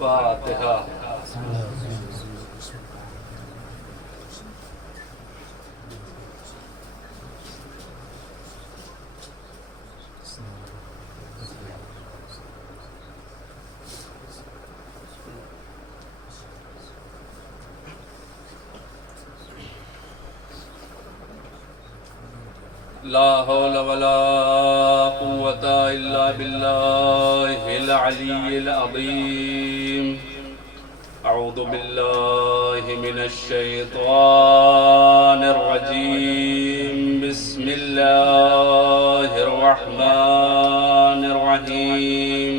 فاتحہ۔ لا حول ولا قوة إلا بالله العلي العظيم۔ أعوذ بالله من الشيطان الرجيم، بسم الله الرحمن الرحيم۔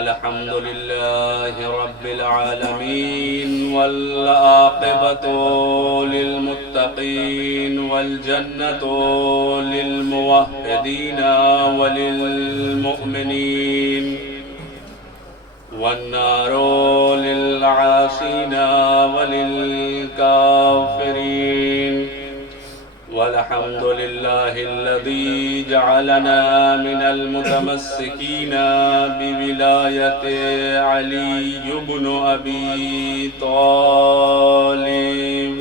الحمد لله رب العالمين، والعاقبة للمتقين، والجنة للموحدين وللمؤمنين، والنار للعاصين وللكافرين، والحمد لله الذي جعلنا من المتمسكين بولاية علي بن أبي طالب۔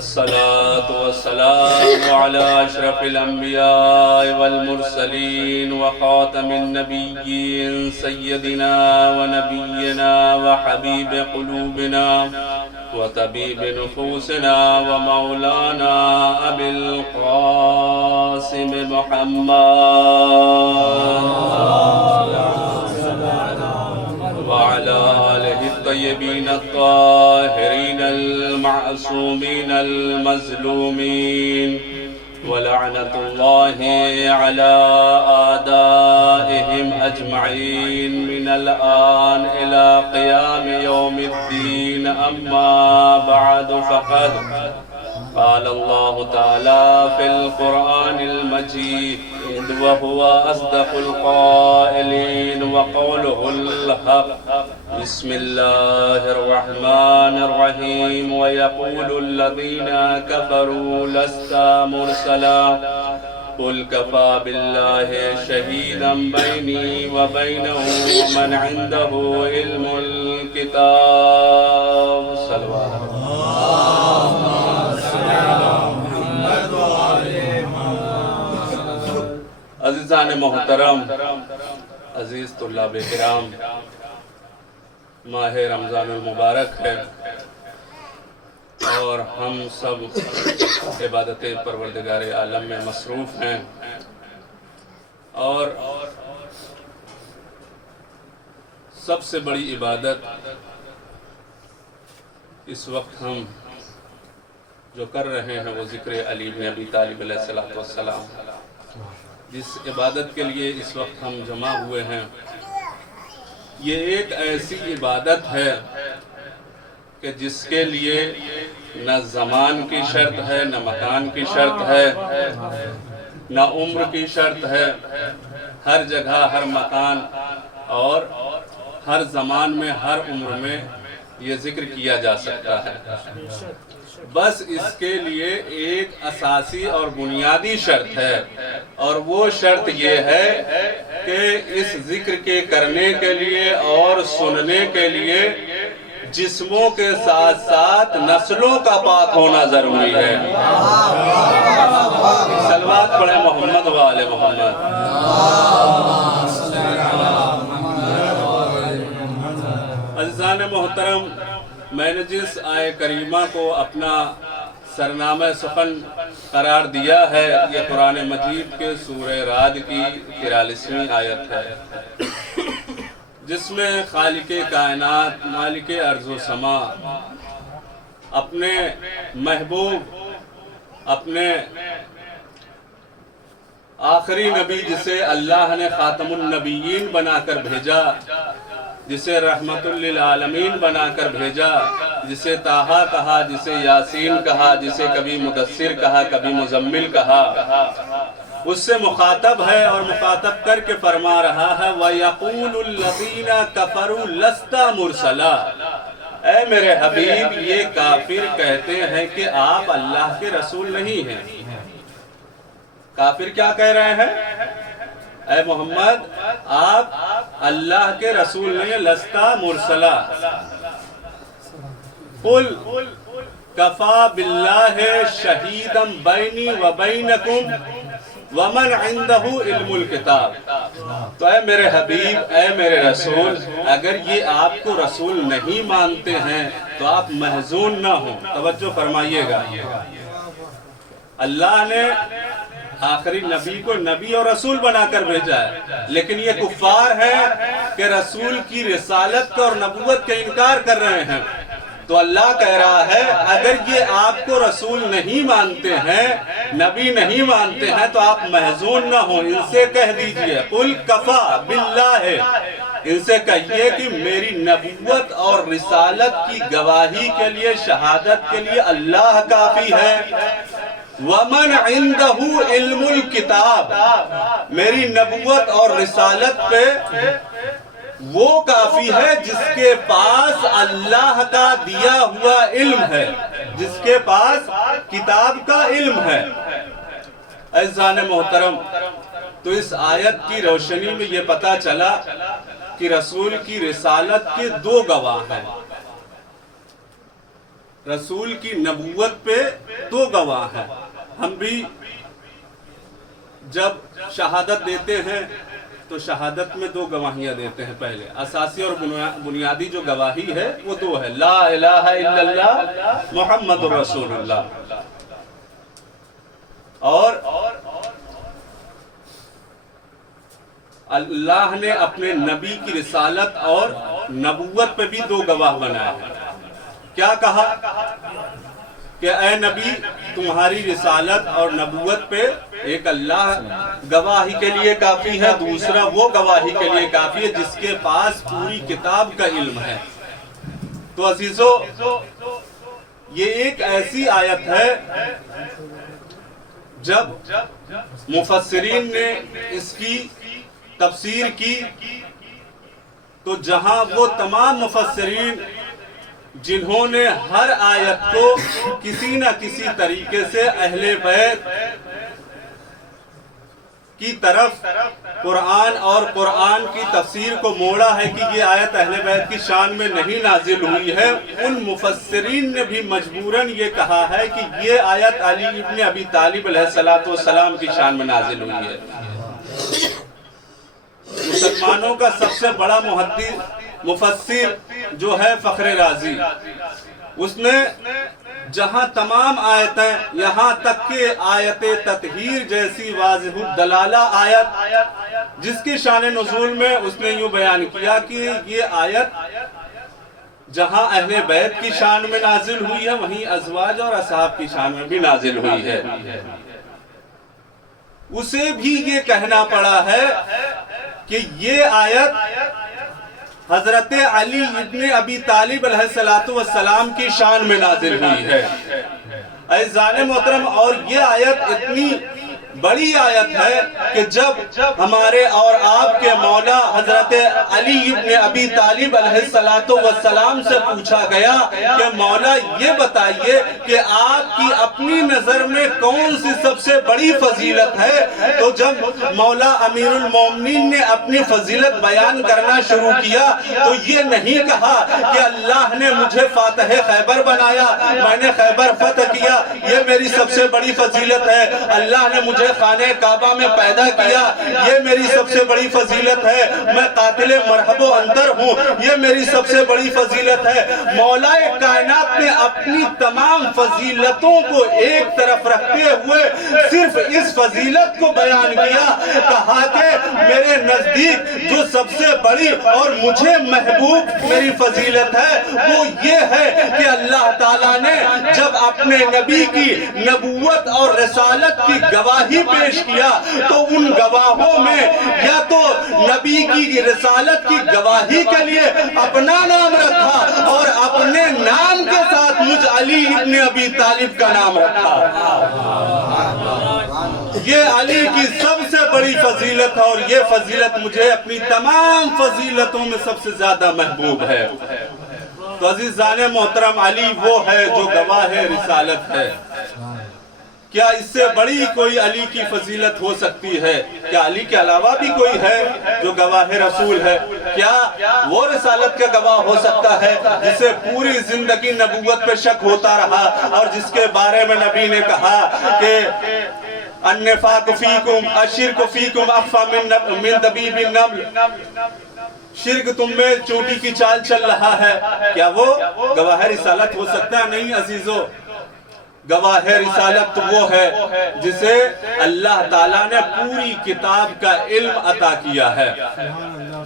الصلاة والسلام على أشرف الأنبياء والمرسلين وخاتم النبيين، سيدنا ونبينا وحبيب قلوبنا وطبيب نفوسنا ومولانا أبي القاسم محمد وعلى آله الطيبين الطاهرين المعصومين المظلومين، ولعنة الله على أعدائهم أجمعين من الآن إلى قيام يوم الدين۔ أما بعد، فقد قال الله تعالى في القرآن المجيد وهو أصدق القائلين وقوله الحق، بسم الله الرحمن الرحيم۔ ويقول الذين كفروا لست مرسلا، قل كفى بالله شهيدا بيني وبينهم من عنده علم الكتاب۔ صلوات عزیزان محترم، عزیز طلاب کرام، ماہ رمضان المبارک ہے اور ہم سب عبادت پروردگار عالم میں مصروف ہیں، اور سب سے بڑی عبادت اس وقت ہم جو کر رہے ہیں وہ ذکر علی بن ابی طالب علیہ السلام، جس عبادت کے لیے اس وقت ہم جمع ہوئے ہیں۔ یہ ایک ایسی عبادت ہے کہ جس کے لیے نہ زمان کی شرط ہے، نہ مکان کی شرط ہے، نہ عمر کی شرط ہے۔ ہر جگہ، ہر مکان اور ہر زمان میں، ہر عمر میں یہ ذکر کیا جا سکتا ہے۔ بس اس کے لیے ایک اساسی اور بنیادی شرط ہے، اور وہ شرط یہ ہے کہ اس ذکر کے کرنے کے لیے اور سننے کے لیے جسموں کے ساتھ ساتھ نسلوں کا پاک ہونا ضروری ہے۔ صلوات پڑھیں محمد و آل محمد۔ عزیزان محترم، میں نے جس آیہ کریمہ کو اپنا سرنامہ سخن قرار دیا ہے، یہ قرآن مجید کے سورہ رعد کی 43ویں آیت ہے، جس میں خالق کائنات، مالک ارض و سما اپنے محبوب، اپنے آخری نبی جسے اللہ نے خاتم النبیین بنا کر بھیجا، جسے رحمت للعالمین بنا کر بھیجا، جسے طٰہٰ کہا، جسے یاسین کہا، جسے کبھی مدثر کہا، کبھی مزمل کہا، اس سے مخاطب ہے اور مخاطب کر کے فرما رہا ہے وَيَقُولُ الَّذِينَ كَفَرُوا لَسْتَ مُرْسَلًا۔ اے میرے حبیب، یہ کافر کہتے ہیں کہ آپ اللہ کے رسول نہیں ہیں۔ کافر کیا کہہ رہے ہیں؟ اے محمد آپ اللہ کے رسول نہیں، لستا مرسلا۔ قل کفا باللہ شہیدا بینی و بینکم ومن عندہ علم الکتاب۔ تو اے میرے حبیب، اے میرے رسول، اگر یہ آپ کو رسول نہیں مانتے ہیں تو آپ محزون نہ ہوں۔ توجہ فرمائیے گا، اللہ نے آخری نبی کو نبی اور رسول بنا کر بھیجا ہے، لیکن یہ کفار ہیں کہ رسول کی رسالت کا اور نبوت کا انکار کر رہے ہیں۔ تو اللہ کہہ رہا ہے اگر یہ آپ کو رسول نہیں مانتے ہیں، نبی نہیں مانتے ہیں تو آپ محزون نہ ہوں، ان سے کہہ دیجئے قل کفا باللہ، ان سے کہیے کہ میری نبوت اور رسالت کی گواہی کے لیے، شہادت کے لیے اللہ کافی ہے۔ وَمَنْ عِنْدَهُ عِلْمُ الْكِتَابِ، میری نبوت اور رسالت پہ وہ کافی ہے جس کے پاس اللہ کا دیا ہوا علم ہے، جس کے پاس کتاب کا علم ہے۔ عزیزان محترم، تو اس آیت کی روشنی میں یہ پتہ چلا کہ رسول کی رسالت کے دو گواہ ہیں، رسول کی نبوت پہ دو گواہ ہیں۔ ہم بھی جب شہادت دیتے ہیں تو شہادت میں دو گواہیاں دیتے ہیں، پہلے اساسی اور بنیادی جو گواہی ہے وہ دو ہے، لا الہ الا اللہ محمد رسول اللہ، اور اللہ نے اپنے نبی کی رسالت اور نبوت پہ بھی دو گواہ بنایا ہے۔ کیا کہا کہ اے نبی تمہاری رسالت اور نبوت پہ ایک اللہ گواہی کے لیے کافی ہے، دوسرا وہ گواہی کے لیے کافی ہے جس کے پاس پوری کتاب کا علم ہے۔ تو عزیزو، یہ ایک ایسی آیت ہے جب مفسرین نے اس کی تفسیر کی تو جہاں وہ تمام مفسرین جنہوں نے ہر آیت کو کسی نہ کسی طریقے سے اہل بیت کی طرف قرآن اور قرآن کی تفسیر کو موڑا ہے کہ یہ آیت اہل بیت کی شان میں نہیں نازل ہوئی ہے، ان مفسرین نے بھی مجبوراً یہ کہا ہے کہ یہ آیت علی ابن ابی طالب علیہ السلام کی شان میں نازل ہوئی ہے۔ مسلمانوں کا سب سے بڑا مفسر جو ہے فخر رازی، اس نے جہاں تمام آیتیں، یہاں تک کہ آیت تطہیر جیسی واضح الدلالہ آیت جس کی شان نزول میں اس نے یوں بیان کیا کہ یہ آیت جہاں اہل بیت کی شان میں نازل ہوئی ہے وہیں ازواج اور اصحاب کی شان میں بھی نازل ہوئی ہے۔ اسے بھی یہ کہنا پڑا ہے کہ یہ آیت حضرت علی ابن ابی طالب علیہ السلام کی شان میں نازل ہوئی ہے۔ عزیزان محترم، اور یہ آیت اتنی بڑی آیت ہے کہ جب ہمارے اور آپ کے مولا حضرت علی ابن ابی طالب علیہ السلام سے پوچھا گیا کہ مولا یہ بتائیے کہ آپ کی اپنی نظر میں کون سی سب سے بڑی فضیلت ہے، تو جب مولا امیر المومنین نے اپنی فضیلت بیان کرنا شروع کیا تو یہ نہیں کہا کہ اللہ نے مجھے فاتح خیبر بنایا، میں نے خیبر فتح کیا، یہ میری سب سے بڑی فضیلت ہے، اللہ نے مجھے خانہ کعبہ میں پیدا کیا، یہ میری سب سے بڑی فضیلت ہے، میں قاتل مرحب و انتر ہوں، یہ میری سب سے بڑی فضیلت ہے۔ مولا کائنات نے اپنی تمام فضیلتوں کو ایک طرف رکھتے ہوئے صرف اس فضیلت کو بیان کیا، کہا کہ میرے نزدیک جو سب سے بڑی اور مجھے محبوب میری فضیلت ہے وہ یہ ہے کہ اللہ تعالیٰ نے جب اپنے نبی کی نبوت اور رسالت کی گواہی پیش کیا تو ان گواہوں میں یا تو نبی کی رسالت کی گواہی کے لیے اپنا نام رکھا اور اپنے نام کے ساتھ مجھ علی ابن ابی طالب کا نام رکھا۔ یہ علی کی سب سے بڑی فضیلت ہے اور یہ فضیلت مجھے اپنی تمام فضیلتوں میں سب سے زیادہ محبوب ہے۔ تو عزیزان محترم، علی وہ ہے جو گواہ رسالت ہے۔ کیا اس سے بڑی کوئی علی کی فضیلت ہو سکتی ہے؟ کیا علی کے علاوہ بھی کوئی ہے جو گواہ رسول ہے؟ کیا وہ رسالت کا گواہ ہو سکتا ہے جسے پوری زندگی نبوت پہ شک ہوتا رہا اور جس کے بارے میں نبی نے کہا کہ النفاق فیکم الشرک فیکم اخفی من دبیب النمل، شرک تم میں چونٹی کی چال چل رہا ہے؟ کیا وہ گواہ رسالت ہو سکتا ہے؟ نہیں عزیزو، گواہ رسالت وہ ہے جسے اللہ تعالیٰ نے پوری کتاب کا علم عطا کیا ہے۔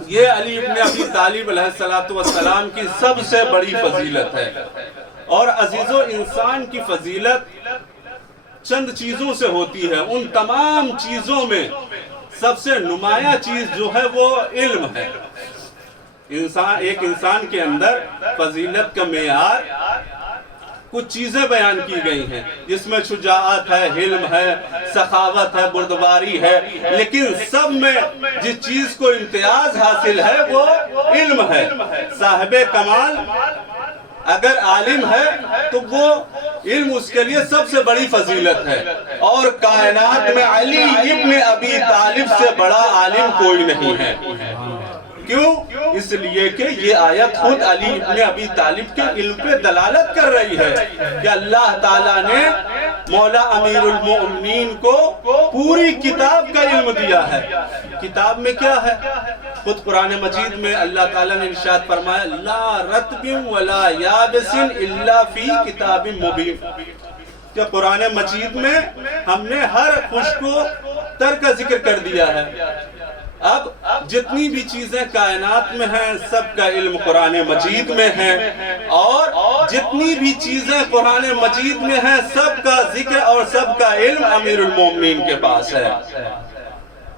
یہ علی ابن ابی طالب علیہ السلام کی سب سے بڑی فضیلت ہے۔ اور عزیزو، انسان کی فضیلت چند چیزوں سے ہوتی ہے، ان تمام چیزوں میں سب سے نمایاں چیز جو ہے وہ علم ہے۔ ایک انسان کے اندر فضیلت کا معیار کچھ چیزیں بیان کی گئی ہیں، جس میں شجاعت ہے، حلم ہے، سخاوت ہے، بردباری ہے، لیکن سب میں جس چیز کو امتیاز حاصل ہے وہ علم ہے۔ صاحب کمال اگر عالم ہے تو وہ علم اس کے لیے سب سے بڑی فضیلت ہے، اور کائنات میں علی ابن ابی طالب سے بڑا عالم کوئی نہیں ہے۔ کیوں؟ اس لیے کہ یہ آیت خود علی ابن ابی طالب کے علم پہ دلالت کر رہی ہے کہ اللہ تعالیٰ نے مولا امیر المؤمنین کو پوری کتاب کا علم دیا ہے۔ کتاب میں کیا ہے؟ خود قرآن مجید میں اللہ تعالیٰ نے ارشاد فرمایا لا رطب ولا یابس الا فی کتاب مبین، کہ قرآن مجید میں ہم نے ہر خشک و تر کا ذکر کر دیا ہے۔ اب جتنی بھی چیزیں کائنات میں ہیں سب کا علم قرآن مجید میں ہے، اور جتنی بھی چیزیں قرآن مجید میں ہیں سب کا ذکر اور سب کا علم امیر المومنین کے پاس ہے۔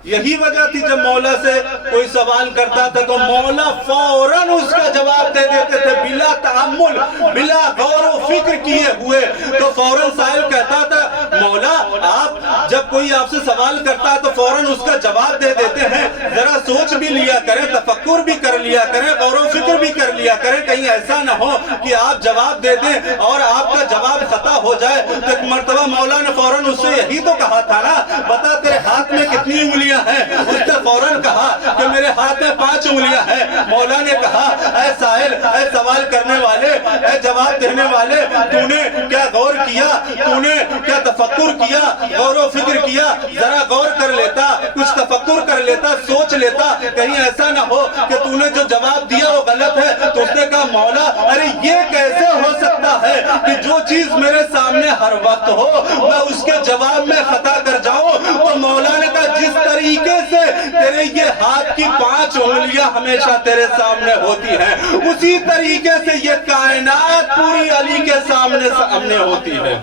یہی وجہ تھی جب مولا سے کوئی سوال کرتا تھا تو مولا فوراً اس کا جواب دے دیتے تھے، بلا تأمل، بلا غور و فکر کیے ہوئے۔ تو فوراً سائل کہتا تھا مولا آپ جب کوئی آپ سے سوال کرتا ہے تو فوراً اس کا جواب دے دیتے ہیں، ذرا سوچ بھی لیا کریں، تفکر بھی کر لیا کریں، غور و فکر بھی کر لیا کریں، کہیں ایسا نہ ہو کہ آپ جواب دے دیں اور آپ کا جواب خطا ہو جائے۔ تو ایک مرتبہ مولا نے فوراً اس سے یہی تو کہا تھا نا، بتا تیرے ہاتھ میں کتنی انگلیاں ہیں؟ اس نے فوراً کہا کہ میرے ہاتھ میں 5 انگلیاں ہیں۔ مولا نے کہا اے سائل، اے سوال کرنے والے، اے جواب دینے والے، تو نے کیا غور کیا؟ تو نے کیا تفکر کیا؟ غور و فکر کیا؟ ذرا غور کر لیتا، کچھ تفکر کر لیتا، سوچ لیتا، کہیں ایسا نہ ہو کہ تو نے جو جواب دیا وہ غلط ہے۔ تو اس نے کہا مولا ارے یہ کیسے ہو سکتا ہے کہ جو چیز میرے سامنے ہر وقت ہو میں اس کے جواب میں خطا کر جاؤں؟ تو مولا نے کہا جس طریقے سے تیرے یہ ہاتھ کی 5 انگلیاں ہمیشہ تیرے سامنے ہوتی ہیں، اسی طریقے سے یہ کائنات پوری علی کے سامنے ہوتی ہے۔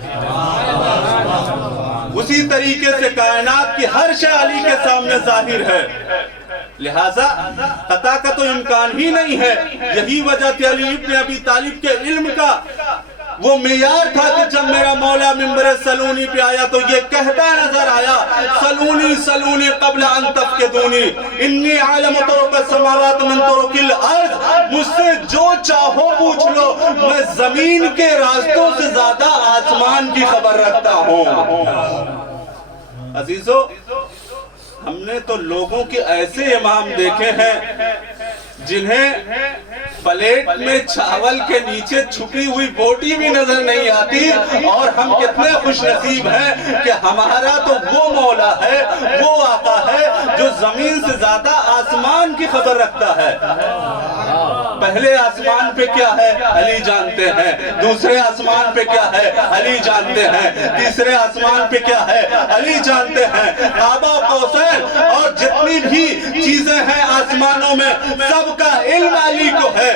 اسی طریقے سے کائنات کی ہر شے علی کے سامنے ظاہر ہے، لہذا خطا کا تو امکان ہی نہیں ہے۔ یہی وجہ تھی علی ابن ابی طالب کے علم کا وہ معیار تھا کہ جب میرا مولا منبر سلونی پہ آیا تو یہ کہتا نظر آیا سلونی سلونی قبل ان تفقدونی انی عالم طرق السماوات من طرق الارض، مجھ سے جو چاہو پوچھ لو، میں زمین کے راستوں سے زیادہ آسمان کی خبر رکھتا ہوں۔ عزیزو، ہم نے تو لوگوں کے ایسے امام دیکھے ہیں جنہیں پلیٹ میں چاول کے نیچے چھپی ہوئی بوٹی بھی نظر نہیں آتی، اور ہم کتنے خوش نصیب ہیں کہ ہمارا تو وہ مولا ہے، وہ آقا ہے جو زمین سے زیادہ آسمان کی خبر رکھتا ہے۔ پہلے آسمان پہ کیا ہے علی جانتے ہیں، دوسرے آسمان پہ کیا ہے علی جانتے ہیں، تیسرے آسمان پہ کیا ہے علی جانتے ہیں۔ قاب قوسین اور جتنی بھی چیزیں ہیں آسمانوں میں سب کا علم علی کو ہے،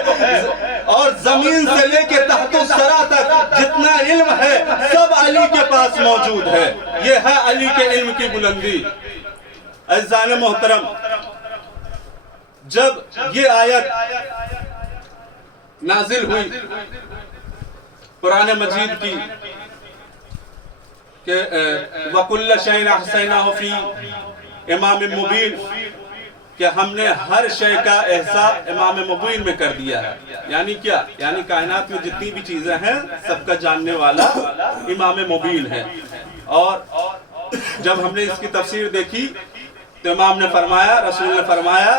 اور زمین سے لے کے تحت الثری تک جتنا علم ہے سب علی کے پاس موجود ہے۔ یہ ہے علی کے علم کی بلندی۔ عزیزان محترم، جب یہ آیت نازل ہوئی قرآن مجید کی کہ وَكُلَّ شَيْءٍ أَحْصَيْنَاهُ فِي إِمَامٍ مُبِينٍ، کہ ہم نے ہر شے کا احصاء امام مبین میں کر دیا ہے۔ یعنی کیا؟ یعنی کائنات میں جتنی بھی چیزیں ہیں سب کا جاننے والا امام مبین ہے۔ اور جب ہم نے اس کی تفسیر دیکھی تو امام نے فرمایا، رسول نے فرمایا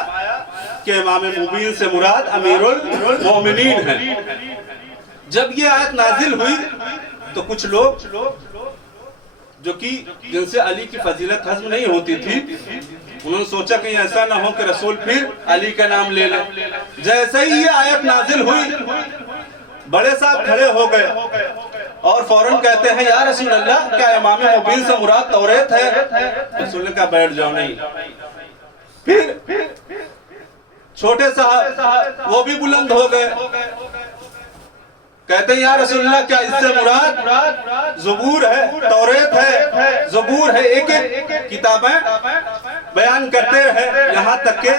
کہ امام مبین سے مراد امیر المومنین ہے۔ جب یہ آیت نازل ہوئی تو کچھ لوگ جو کہ جن سے علی کی فضیلت ہضم نہیں ہوتی تھی، انہوں نے سوچا کہ ایسا نہ ہو کہ رسول پھر علی کا نام لے لیں۔ جیسے ہی یہ آیت نازل ہوئی، بڑے صاحب کھڑے ہو گئے اور فوراً کہتے ہیں یا رسول اللہ کیا امام مبین سے مراد توریت ہے؟ رسول نے کہا بیٹھ جاؤ نہیں۔ پھر چھوٹے صاحب وہ بھی بلند ہو گئے، کہتے ہیں یا رسول اللہ کیا اس سے مراد زبور ہے، توریت ہے، زبور ہے؟ ایک ایک کتابیں بیان کرتے رہے، یہاں تک کہ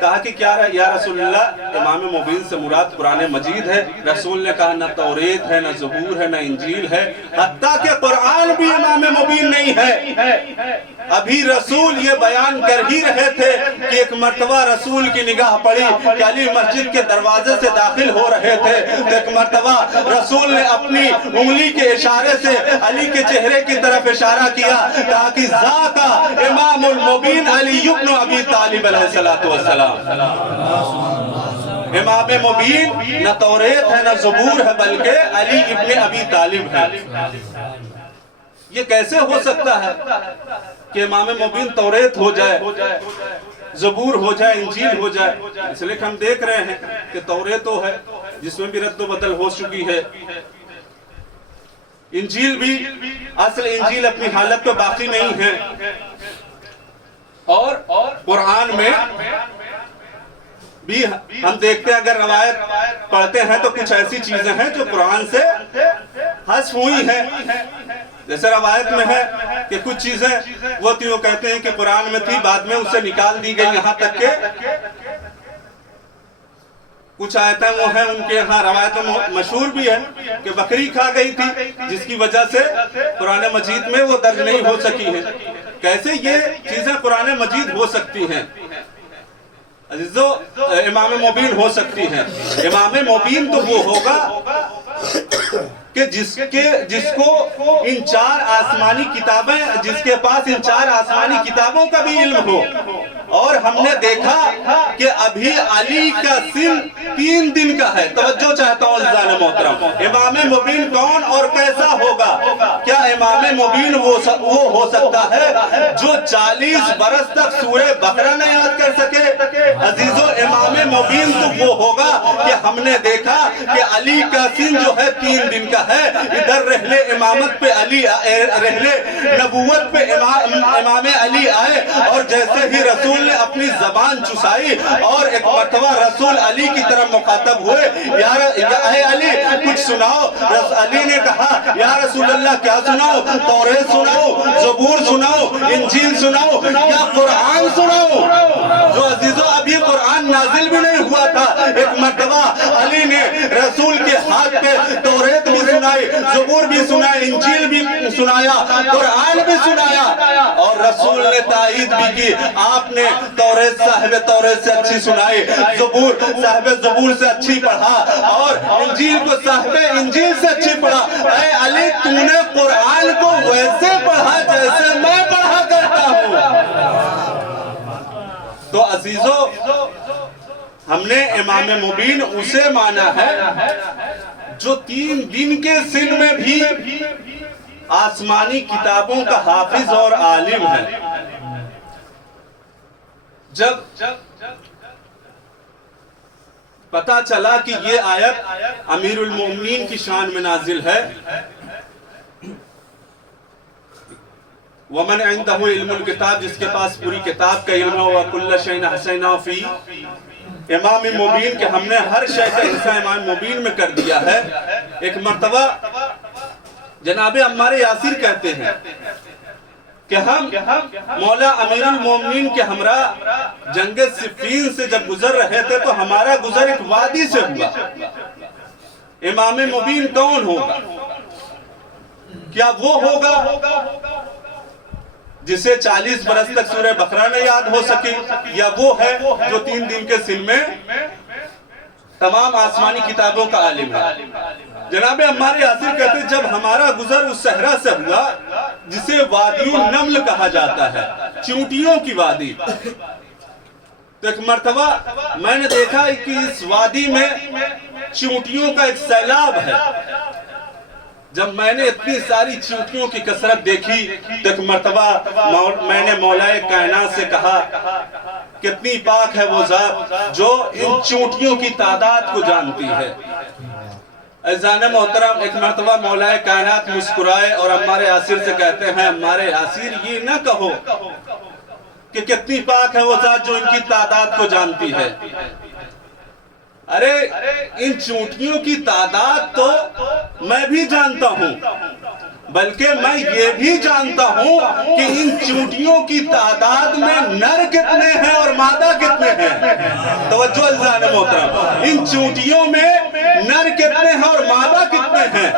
کہا کہ کیا ہے یا رسول اللہ امام مبین سے مراد قرآن مجید ہے۔ رسول نے کہا نہ توریت ہے، نہ زبور ہے، نہ انجیل ہے، حتیٰ کہ قرآن بھی امام مبین نہیں ہے۔ ابھی رسول یہ بیان کر ہی رہے تھے کہ ایک مرتبہ رسول کی نگاہ پڑی کہ علی مسجد کے دروازے سے داخل ہو رہے تھے، ایک مرتبہ رسول نے اپنی انگلی کے اشارے سے علی کے چہرے کی طرف اشارہ کیا، کہا کہ ذاکا امام المبین علی ابن ابی طالب علیہ السلام۔ امام مبین نہ توریت ہے نہ زبور ہے بلکہ علی ابن ابی طالب ہے۔ یہ کیسے ہو سکتا ہے کہ امام مبین توریت ہو جائے، زبور ہو جائے، انجیل ہو جائے؟ اس لئے کہ ہم دیکھ رہے ہیں کہ توریت تو ہے جس میں بھی رد و بدل ہو چکی ہے، انجیل بھی اصل انجیل اپنی حالت پہ باقی نہیں ہے، اور قرآن میں بھی ہم دیکھتے ہیں اگر روایت پڑھتے ہیں تو کچھ ایسی چیزیں ہیں جو قرآن سے حذف ہوئی ہیں۔ جیسے روایت میں ہے کہ کچھ چیزیں وہ تھی، وہ کہتے ہیں کہ قرآن میں تھی بعد میں اسے نکال دی گئی، یہاں تک کہ کچھ آیتیں وہ ہیں ان کے ہاں روایت مشہور بھی ہے کہ بکری کھا گئی تھی جس کی وجہ سے قرآن مجید میں وہ درج نہیں ہو سکی ہیں۔ کیسے یہ چیزیں قرآن مجید ہو سکتی ہیں عزیزو؟ امام مبین ہو سکتی ہیں۔ امام مبین تو وہ ہوگا کہ جس کو ان چار آسمانی کتابیں، جس کے پاس ان چار آسمانی کتابوں کا بھی علم ہو۔ اور ہم نے دیکھا کہ ابھی علی کا سن 3 دن کا ہے۔ توجہ چاہتا ہوں عزیزان محترم، امام مبین کون اور کیسا ہوگا؟ کیا امام مبین وہ ہو سکتا ہے جو 40 برس تک سورہ بقرہ نہ یاد کر سکے؟ عزیزو امام مبین تو وہ ہوگا کہ ہم نے دیکھا کہ علی کا سن جو ہے 3 دن کا ہے، ادھر رحلے امامت پہ علی، رحلے نبوت پہ امام علی آئے، اور جیسے ہی رسول نے اپنی زبان چسائی اور ایک مرتبہ رسول علی کی طرف مخاطب ہوئے، اے علی کچھ سناؤ۔ علی نے کہا یا رسول اللہ کیا سناؤ؟ توریت سناؤ، زبور سناؤ، انجیل سناؤ، یا قرآن سناؤ؟ جو عزیزو ابھی قرآن نازل بھی نہیں ہوا تھا، ایک مرتبہ علی نے رسول کے ہاتھ پہ توریت بھی سنائی، زبور بھی سنائی، انجیل بھی سنایا، قرآن بھی سنایا، اور رسول نے تائید بھی کی۔ آپ نے توریت صاحب توریت سے اچھی سنائی، زبور صاحب زبور سے اچھی پڑھا، اور انجیل کو صاحب انجیل سے اچھی پڑھا۔ اے علی تو نے قرآن کو ویسے پڑھا جیسے میں پڑھا کرتا ہوں۔ تو عزیزو ہم نے امام مبین اسے مانا ہے جو 3 دن کے سن میں بھی آسمانی کتابوں کا حافظ اور عالم ہے۔ جب پتا چلا کہ یہ آیت امیر المومنین کی شان میں نازل ہے، وَمَنْ عِنْدَهُ عِلْمُ الْكِتاب، جس کے پاس پوری کتاب کا علم ہے، وَكُلَّ شَيْءٍ أَحْصَيْنَاهُ فِي امام مبین کہ ہم نے ہر شے کا حصہ امام مبین میں کر دیا ہے۔ ایک مرتبہ جناب عمار یاسر کہتے ہیں کہ ہم مولا امیر المومنین کے ہمراہ جنگ صفین سے جب گزر رہے تھے تو ہمارا گزر ایک وادی سے ہوا۔ امام مبین کون ہوگا؟ کیا وہ ہوگا جسے 40 برس تک سورہ بقرہ نہ یاد ہو سکی، یا وہ ہے جو 3 دن کے سن میں تمام آسمانی کتابوں کا عالم ہے؟ جناب عمار یاسر کہتے جب ہمارا گزر اس صحرا سے ہوا جسے وادی النمل کہا جاتا ہے، چونٹیوں کی وادی۔ تو ایک مرتبہ میں نے دیکھا کہ اس وادی میں چونٹیوں کا ایک سیلاب ہے۔ جب میں نے اتنی ساری چونٹیوں کی کثرت دیکھی تو ایک مرتبہ میں نے مولائے کائنات سے کہا کتنی پاک ہے وہ ذات جو ان چونٹیوں کی تعداد کو جانتی ہے۔ عزیزان محترم، ایک مرتبہ مولائے کائنات مسکرائے اور عمار یاسر سے کہتے ہیں عمار یاسر یہ نہ کہو کہ کتنی پاک ہے وہ ذات جو ان کی تعداد کو جانتی ہے۔ ارے ان چونٹیوں کی تعداد تو میں بھی جانتا ہوں، بلکہ میں یہ بھی جانتا ہوں کہ ان چونٹیوں کی تعداد میں نر کتنے ہیں اور مادہ کتنے ہیں۔ توجہ عزیزان محترم، ان چونٹیوں میں نر کتنے ہیں اور مادہ کتنے ہیں۔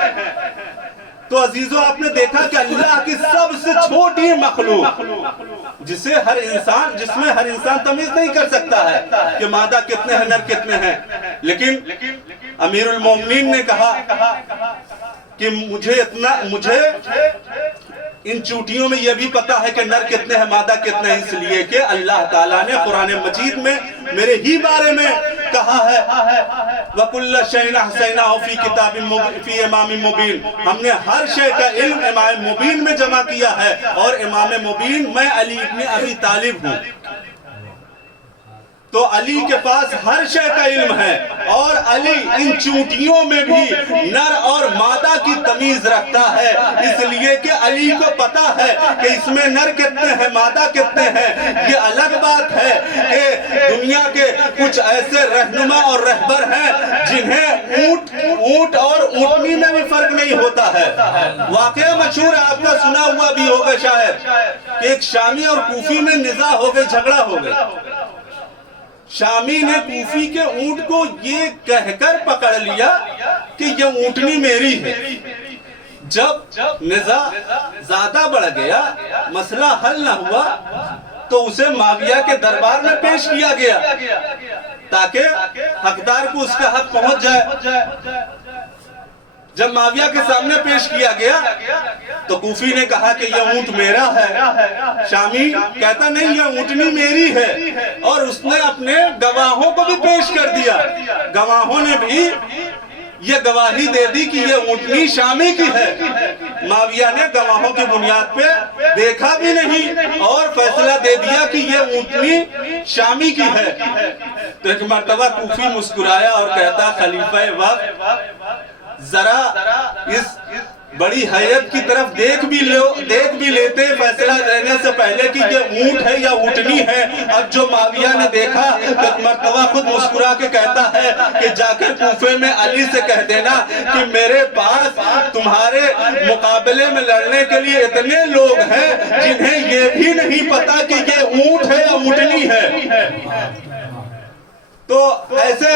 تو عزیزو آپ نے دیکھا کہ اللہ کی سب سے چھوٹی مخلوق جس میں ہر انسان تمیز نہیں کر سکتا ہے کہ مادہ کتنے ہیں نر کتنے ہیں، لیکن امیر المومنین نے کہا کہ مجھے ان چونٹیوں میں یہ بھی پتا ہے کہ نر کتنے ہیں مادہ کتنے ہیں، اس لیے کہ اللہ تعالیٰ نے قرآن مجید میں میرے ہی بارے میں کہا ہے وَكُلَّ شَيْءٍ أَحْصَيْنَاهُ فِي كِتَابٍ فِي إِمَامٍ مُبِينٍ، ہم نے ہر شے کا علم امام مبین میں جمع کیا ہے، اور امام مبین میں علی ابن ابی طالب ہوں۔ تو علی کے پاس ہر شے کا علم ہے، اور علی ان چونٹیوں میں بھی نر اور مادہ کی تمیز رکھتا ہے، اس لیے کہ علی کو پتا ہے کہ اس میں نر کتنے ہیں مادہ کتنے ہیں۔ یہ الگ بات ہے کہ دنیا کے کچھ ایسے رہنما اور رہبر ہیں جنہیں اونٹ اور اونٹنی میں بھی فرق نہیں ہوتا ہے۔ واقعہ مشہور ہے، آپ کا سنا ہوا بھی ہوگا شاید، کہ ایک شامی اور کوفی میں نزاع ہو گئی، جھگڑا ہو گئی۔ شامی نے کوفی کے اونٹ کو یہ کہہ کر پکڑ لیا کہ یہ اونٹنی میری ہے۔ جب نزاع زیادہ بڑھ گیا، مسئلہ حل نہ ہوا، تو اسے معاویہ کے دربار میں پیش کیا گیا تاکہ حقدار کو اس کا حق پہنچ جائے۔ جب معاویہ کے سامنے پیش کیا گیا تو کوفی نے کہا کہ یہ اونٹ میرا ہے، شامی کہتا نہیں یہ اونٹنی میری ہے، اور اس نے اپنے گواہوں کو بھی پیش کر دیا۔ گواہوں نے بھی یہ گواہی دے دی کہ یہ اونٹنی شامی کی ہے۔ معاویہ نے گواہوں کی بنیاد پہ دیکھا بھی نہیں اور فیصلہ دے دیا کہ یہ اونٹنی شامی کی ہے۔ تو ایک مرتبہ کوفی مسکرایا اور کہتا خلیفہ وقت ذرا اس بڑی حیت کی طرف دیکھ بھی لیتے فیصلہ دینے سے پہلے کہ یہ اونٹ ہے یا اونٹنی ہے۔ اب جو معاویہ نے دیکھا تو مرتبہ خود مسکرا کے کہتا ہے کہ جا کر کوفے میں علی سے کہہ دینا کہ میرے پاس تمہارے مقابلے میں لڑنے کے لیے اتنے لوگ ہیں جنہیں یہ بھی نہیں پتا کہ یہ اونٹ ہے یا اونٹنی ہے۔ تو ایسے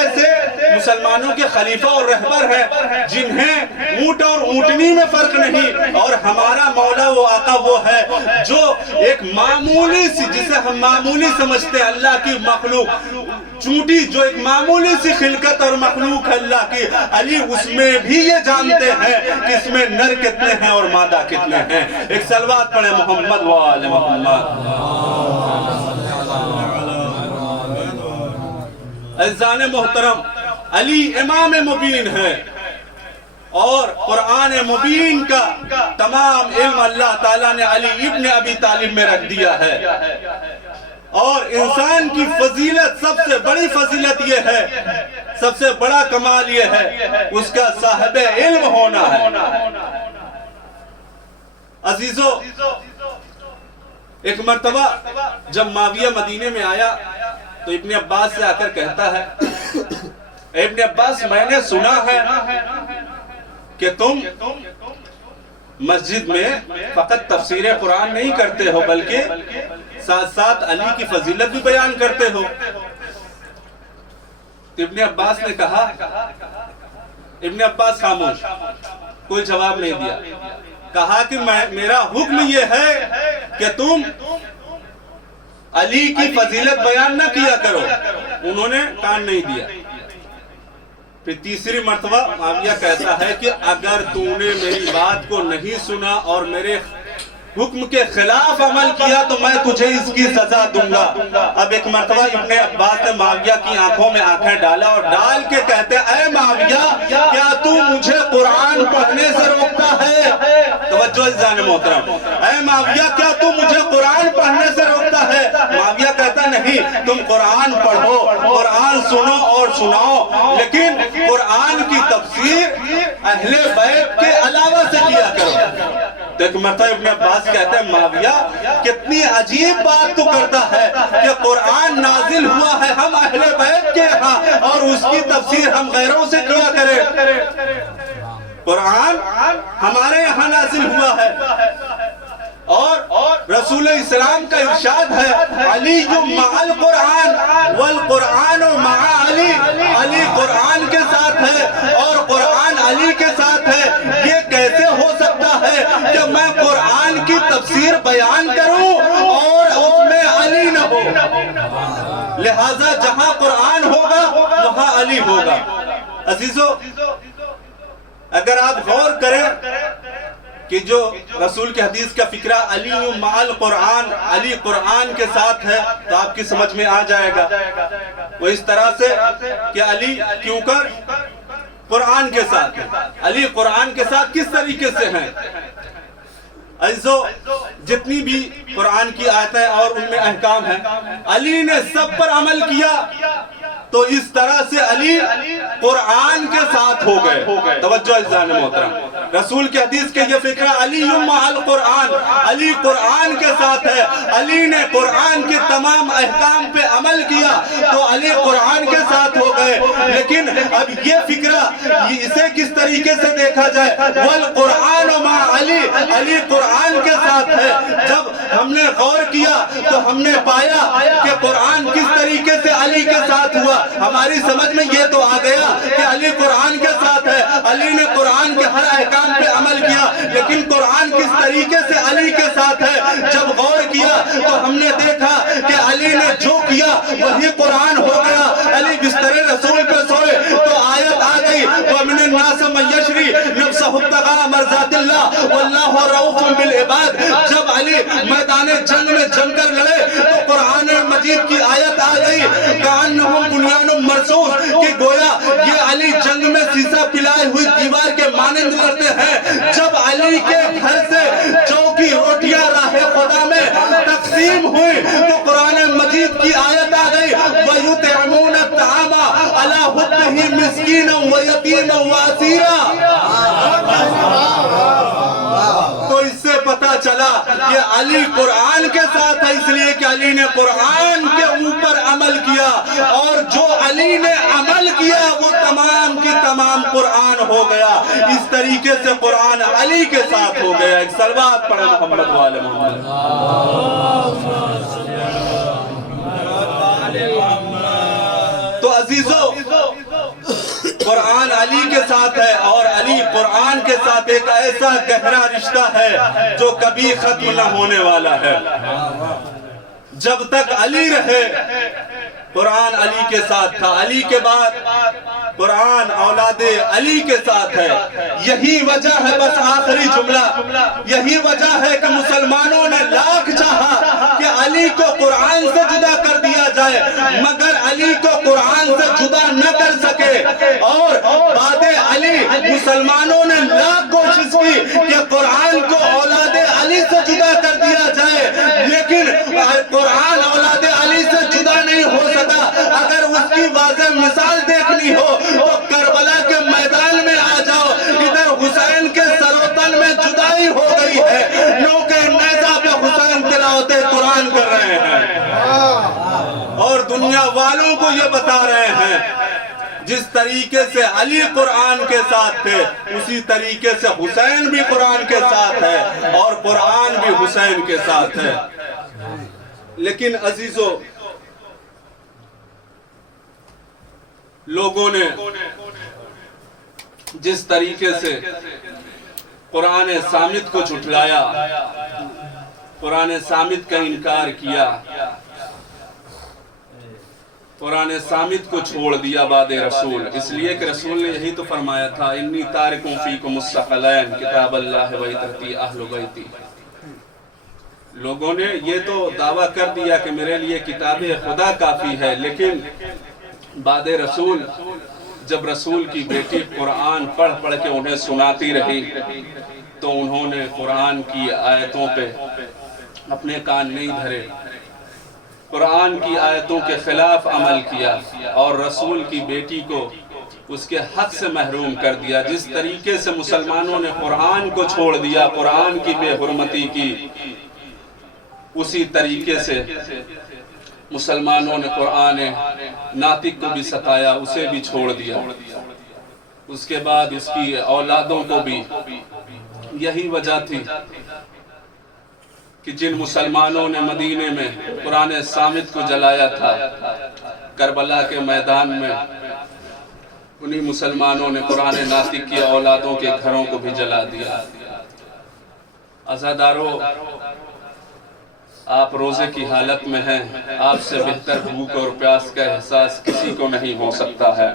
مسلمانوں کے خلیفہ اور رہبر ہیں جنہیں اونٹ اور اونٹنی میں فرق نہیں، اور ہمارا مولا و آقا وہ ہے جو ایک معمولی سی، جسے ہم معمولی سمجھتے ہیں اللہ کی مخلوق، چونٹی جو ایک معمولی سی خلقت اور مخلوق ہے اللہ کی، علی اس میں بھی یہ جانتے ہیں کہ اس میں نر کتنے ہیں اور مادہ کتنے ہیں۔ ایک صلوات پڑھیں محمد و آل محمد۔ عزیزان محترم، علی امام مبین ہے، اور قرآن مبین کا تمام علم اللہ تعالیٰ نے علی ابن ابی طالب میں رکھ دیا ہے۔ اور انسان کی فضیلت، سب سے بڑی فضیلت یہ ہے، سب سے بڑا کمال یہ ہے اس کا صاحب علم ہونا ہے۔ عزیزو، ایک مرتبہ جب معاویہ مدینے میں آیا تو ابن عباس سے آ کر کہتا ہے ابن عباس میں نے سنا ہے کہ تم مسجد میں فقط تفسیر قرآن نہیں کرتے ہو بلکہ ساتھ ساتھ علی کی فضیلت بھی بیان کرتے ہو۔ ابن عباس نے کہا، ابن عباس خاموش، کوئی جواب نہیں دیا۔ کہا کہ میرا حکم یہ ہے کہ تم علی کی فضیلت بیان نہ کیا کرو۔ انہوں نے کان نہیں دیا۔ پھر تیسری مرتبہ معاویہ کہتا ہے کہ اگر تو نے میری بات کو نہیں سنا اور میرے حکم کے خلاف عمل کیا تو میں تجھے اس کی سزا دوں گا۔ اب ایک مرتبہ ابن عباس نے معاویہ کی آنکھوں میں آنکھیں ڈالا اور ڈال کے کہتے اے معاویہ کیا تو مجھے قرآن پڑھنے سے روکتا ہے؟ توجہ عزیزان محترم، اے معاویہ کیا تو مجھے قرآن پڑھنے سے روکتا ہے؟ معاویہ کہتا نہیں، تم قرآن پڑھو، قرآن سنو اور سناؤ، لیکن قرآن کی تفسیر اہل بیت کے علاوہ سے کیا کرو۔ ایک مرتبہ ابن عباس کہتے ہیں معاویہ کتنی عجیب بات تو کرتا ہے کہ قرآن نازل ہوا ہے ہم اہل بیت کے ہاں اور اس کی تفسیر ہم غیروں سے کیا کریں؟ قرآن ہمارے یہاں نازل ہوا ہے اور رسول اسلام کا ارشاد ہے علی مع القرآن والقرآن مع علی، علی قرآن کے ساتھ ہے اور قرآن علی کے ساتھ ہے۔ یہ کیسے ہو سکتا ہے کہ میں قرآن کی تفسیر بیان کروں اور اس میں علی نہ ہو؟ لہذا جہاں قرآن ہوگا وہاں علی ہوگا۔ عزیزو اگر آپ غور کریں کہ جو رسول کی حدیث کا فکرہ علی مع القرآن، علی قرآن کے ساتھ ہے، تو آپ کی سمجھ میں آ جائے گا وہ اس طرح سے کہ علی کیوں کر قرآن کے ساتھ ہے۔ علی قرآن کے ساتھ کس طریقے سے ہیں؟ عزیزو جتنی بھی قرآن کی آیتیں اور ان میں احکام ہیں علی نے سب پر عمل کیا، تو اس طرح سے علی قرآن کے ساتھ ہو گئے۔ توجہ عزیزان محترم، رسول کی حدیث کے یہ فکرہ علی مع القرآن، علی قرآن کے ساتھ ہے، علی نے قرآن کے تمام احکام پہ عمل کیا تو علی قرآن کے ساتھ ہو گئے۔ لیکن اب یہ فکرہ اسے کس طریقے سے دیکھا جائے؟ والقرآن مع علی، علی قرآن کے ساتھ ہے۔ جب ہم نے غور کیا تو ہم نے پایا کہ قرآن کس طریقے سے علی کے ساتھ ہوا۔ ہماری سمجھ میں یہ تو آ گیا کہ علی قرآن کے ساتھ ہے، علی نے قرآن کے ہر احکام پہ عمل کیا، لیکن قرآن کس طریقے سے علی کے ساتھ ہے؟ جب غور کیا تو ہم نے دیکھا کہ علی نے جو کیا وہی قرآن ہو گیا۔ علی بستر رسول پہ سوئے تو آیت آ گئی وَمِنَ النَّاسِ مَن يَشْرِي نَفْسَهُ ابْتِغَاءَ مَرْضَاتِ اللَّهِ وَاللَّهُ رَءُوفٌ بِالْعِبَادِ۔ جب علی میدان جنگ میں جم کر لڑے تو قرآن مجید کی آیت آ گئی کَأَنَّهُمْ بُنْيَانٌ مَرْصُوصٌ، کہ گویا یہ علی جنگ میں سیسا پلائے ہوئی دیوار کے مانند لڑتے ہیں۔ جب علی کے گھر سے جو کی روٹیاں راہ خدا میں تقسیم ہوئی تو قرآن مجید کی آیت آ گئی وَيُطْعِمُونَ الطَّعَامَ عَلَىٰ حُبِّهِ مِسْكِينًا وَيَتِيمًا وَأَسِيرًا۔ تو اس سے پتا چلا کہ علی قرآن کے ساتھ ہے، اس لیے کہ علی نے قرآن کے اوپر عمل کیا اور جو علی نے عمل کیا وہ تمام کی تمام قرآن ہو گیا۔ اس طریقے سے قرآن علی کے ساتھ ہو گیا۔ ایک صلوات پڑھیں محمد وآل محمد۔ تو عزیزو قرآن علی کے ساتھ ہے اور علی قرآن کے ساتھ ایک ایسا گہرا رشتہ ہے جو کبھی ختم نہ ہونے والا ہے۔ جب تک علی رہے قرآن علی کے ساتھ تھا، علی کے بعد قرآن اولاد علی کے ساتھ ہے۔ یہی وجہ ہے، بس آخری جملہ، یہی وجہ ہے کہ مسلمانوں نے لاکھ چاہا کہ علی کو قرآن سے جدا کر دیا جائے مگر علی کو قرآن سے جدا نہ کر سکے، اور بعد علی مسلمانوں نے لاکھ کوشش کی کہ قرآن کو اولاد علی سے جدا کر دیا جائے، لیکن قرآن اولاد علی سے جدا نہیں ہو سکا۔ اگر اس کی واضح مثال دیکھنی ہو تو کربلا کے میدان میں آ جاؤ، ادھر حسین کے سر و تن میں جدائی ہو گئی ہے، نوکے نیزہ پہ حسین تلاوت قرآن کر رہے ہیں اور دنیا والوں کو یہ بتا رہے ہیں جس طریقے سے علی قرآن کے ساتھ تھے اسی طریقے سے حسین بھی قرآن کے ساتھ ہے اور قرآن بھی حسین کے ساتھ ہے۔ لیکن عزیزو لوگوں نے جس طریقے سے قرآن صامت کو جھٹلایا، قرآن صامت کا انکار کیا، قرآن صامت کو چھوڑ دیا بعد رسول، اس لیے کہ رسول نے یہی تو فرمایا تھا انی تارکم فیکم الثقلین کتاب اللہ و عترتی اہل بیتی۔ لوگوں نے یہ تو دعویٰ کر دیا کہ میرے لیے کتاب خدا کافی ہے، لیکن بعد رسول جب رسول کی بیٹی قرآن پڑھ پڑھ کے انہیں سناتی رہی تو انہوں نے قرآن کی آیتوں پہ اپنے کان نہیں دھرے، قرآن کی آیتوں کے خلاف عمل کیا اور رسول کی بیٹی کو اس کے حق سے محروم کر دیا۔ جس طریقے سے مسلمانوں نے قرآن کو چھوڑ دیا، قرآن کی بے حرمتی کی، اسی طریقے سے مسلمانوں نے قرآن ناطق کو بھی ستایا، اسے بھی چھوڑ دیا۔ اس کے بعد اس کی اولادوں کو بھی یہی وجہ تھی کہ جن مسلمانوں نے مدینے میں قرآن صامت کو جلایا تھا، کربلا کے میدان میں انہی مسلمانوں نے قرآن ناطق کی اولادوں کے گھروں کو بھی جلا دیا۔ عزادارو، آپ روزے کی حالت میں ہیں، آپ سے بہتر بھوک اور پیاس کا احساس کسی کو نہیں ہو سکتا ہے۔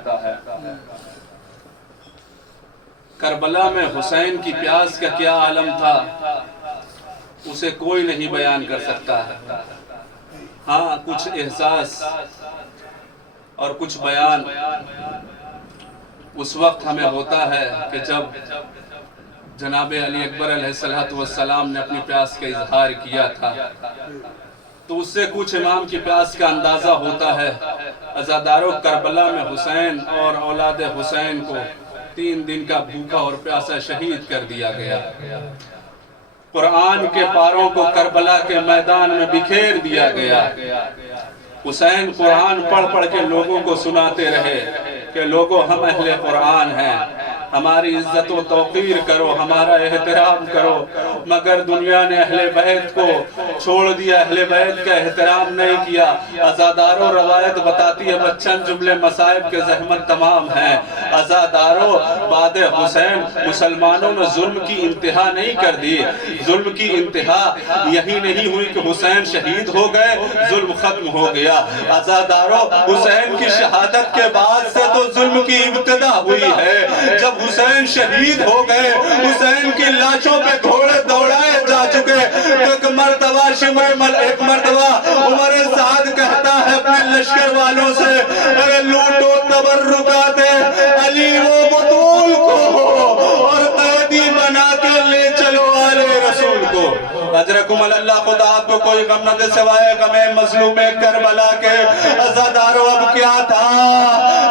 کربلا میں حسین کی پیاس کا کیا عالم تھا، اسے کوئی نہیں بیان کر سکتا ہے۔ ہاں، کچھ احساس اور کچھ بیان اس وقت ہمیں ہوتا ہے کہ جب جناب علی اکبر علیہ السلام نے اپنی پیاس کا اظہار کیا تھا تو اس سے کچھ امام کی پیاس کا اندازہ ہوتا ہے۔ عزادارو، کربلا میں حسین اور اولاد حسین کو 3 دن کا بھوکا اور پیاسا شہید کر دیا گیا۔ قرآن کے پاروں کو کربلا کے میدان میں بکھیر دیا گیا۔ حسین قرآن پڑھ پڑھ کے لوگوں کو سناتے رہے کہ لوگوں، ہم اہل قرآن ہیں، ہماری عزت و توقیر کرو، ہمارا احترام کرو، مگر دنیا نے اہل بیت کو چھوڑ دیا، اہل بیت کا احترام نہیں کیا۔ عزادارو، روایت بتاتی ہے بچن جملے مصائب کے زحمت تمام ہیں۔ عزادارو، بعد حسین مسلمانوں نے ظلم کی انتہا نہیں کر دی، ظلم کی انتہا یہی نہیں ہوئی کہ حسین شہید ہو گئے، ظلم ختم ہو گیا۔ عزادارو، حسین کی شہادت کے بعد سے تو ظلم کی ابتدا ہوئی ہے۔ جب حسین شہید ہو گئے، حسین کی لاشوں پہ گھوڑے دوڑائے جا چکے، ایک مرتبہ عمر سعد کہتا ہے اپنے لشکر والوں سے، اگر لوٹو تبرکات علی و بطول کو اور قیدی بنا کے لے چلو آل رسول کو۔ اجرکم اللہ، خدا آپ کو کوئی غم نہ دے سوائے غم مظلوم کربلا کے۔ عزادارو، اب کیا تھا؟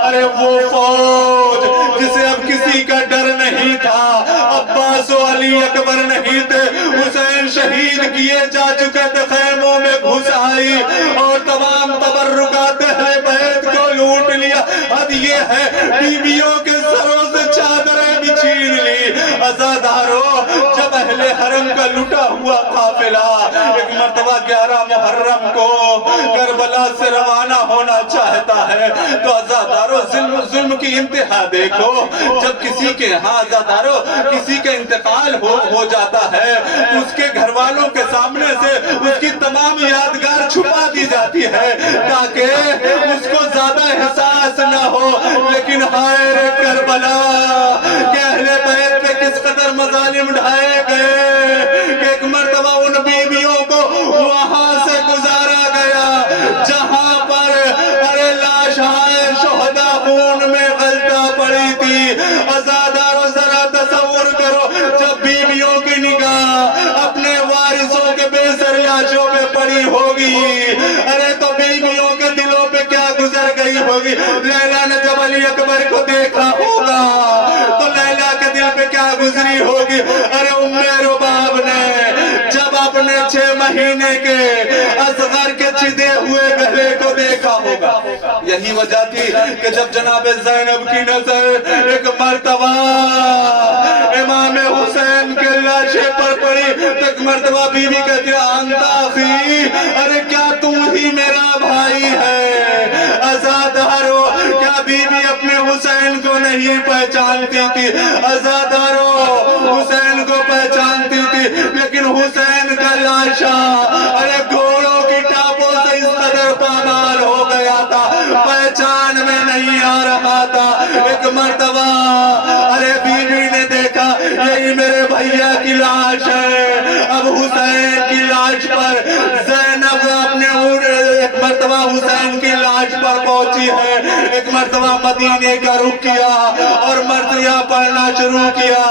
ارے وہ فوج جسے اب کسی کا ڈر نہیں تھا، عباس و علی اکبر نہیں تھے، حسین شہید کیے جا چکے تھے، خیموں میں گھس آئی اور تمام تبرکات اہل بیت کو لوٹ لیا۔ اب یہ ہے بیویوں کے سروں سے چادریں بھی چھین لی۔ عزادارو، جب اہل حرم کا لٹا ہوا قافلہ ایک مرتبہ 11 محرم کو کربلا سے روانہ ہونا چاہتا ہے تو عزادارو، ظلم کی انتہا دیکھو۔ جب کسی کے ہاں عزادارو کسی کا انتقال ہو جاتا ہے تو اس کے گھر والوں کے سامنے سے اس کی تمام یادگار چھپا دی جاتی ہے تاکہ اس کو زیادہ احساس نہ ہو۔ لیکن ہائے رے کربلا کہ اہل بیت پہ کس قدر مظالم ڈھائے گئے کہ ایک مرتبہ ان بیویوں کو وہاں سے گزارا گیا جہاں پر ارے لاشیں شہداء خون میں غلطہ پڑی تھی۔ عزادارو، ذرا تصور کرو، جب بیویوں کی نگاہ اپنے وارثوں کے بے سر لاشوں پہ پڑی ہوگی، ارے تو بیویوں کے دلوں پہ کیا گزر گئی ہوگی۔ لیلا نے جب علی اکبر کو دیکھا ہوگا تو لیلا کے دل پہ کیا گزری ہوگی۔ ارے ام رباب نے جب اپنے 6 مہینے کے اصغر کے چدے ہوئے گلے کو دیکھا ہوگا۔ یہی وجہ تھی کہ جب جناب زینب کی نظر ایک مرتبہ امام حسین کے لاشے پر پڑی تو ایک مرتبہ بیوی کہتی ہے، انتا اخی، ارے کیا تم ہی میرا بھائی ہے؟ عزادارو، کیا بیوی اپنے حسین کو نہیں پہچانتی تھی؟ عزادارو، حسین کو پہچانتی تھی لیکن حسین کا لاشا ارے گھوڑوں کی ٹاپوں سے اس قدر پامال ہو گیا تھا، پہچان میں نہیں آ رہا تھا۔ ایک مرتبہ ارے بیوی نے دیکھا یہی میرے بھائیا کی لاش ہے، اب حسین کی لاش لاش پر زینب اپنے ایک مرتبہ حسین کی لاش پر پہنچی ہے، ایک مرتبہ مدینے کا رخ کیا اور مرثیہ پڑھنا شروع کیا۔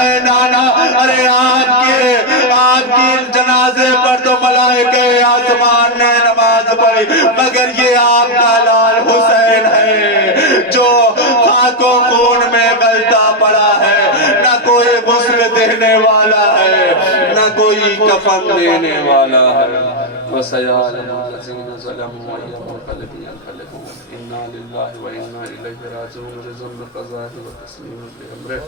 اے نانا، ارے آپ کی جنازے پر تو ملائکہ آسمان نے نماز پڑھی، مگر یہ آپ کا لال حسین ہے جو خاک و خون میں گلتا پڑا ہے، نہ کوئی غسل دینے والا ہے نہ کوئی کفن دینے والا ہے۔ وَسَيَعْلَمُ الَّذِينَ ظَلَمُوا أَيَّ مُنقَلِبٍ يَنقَلِبُونَ إِنَّا لِلَّهِ وَإِنَّا إِلَيْهِ رَاجِعُونَ رِضًا بِقَضَائِهِ وَتَسْلِيمًا بِأَمْرِهِ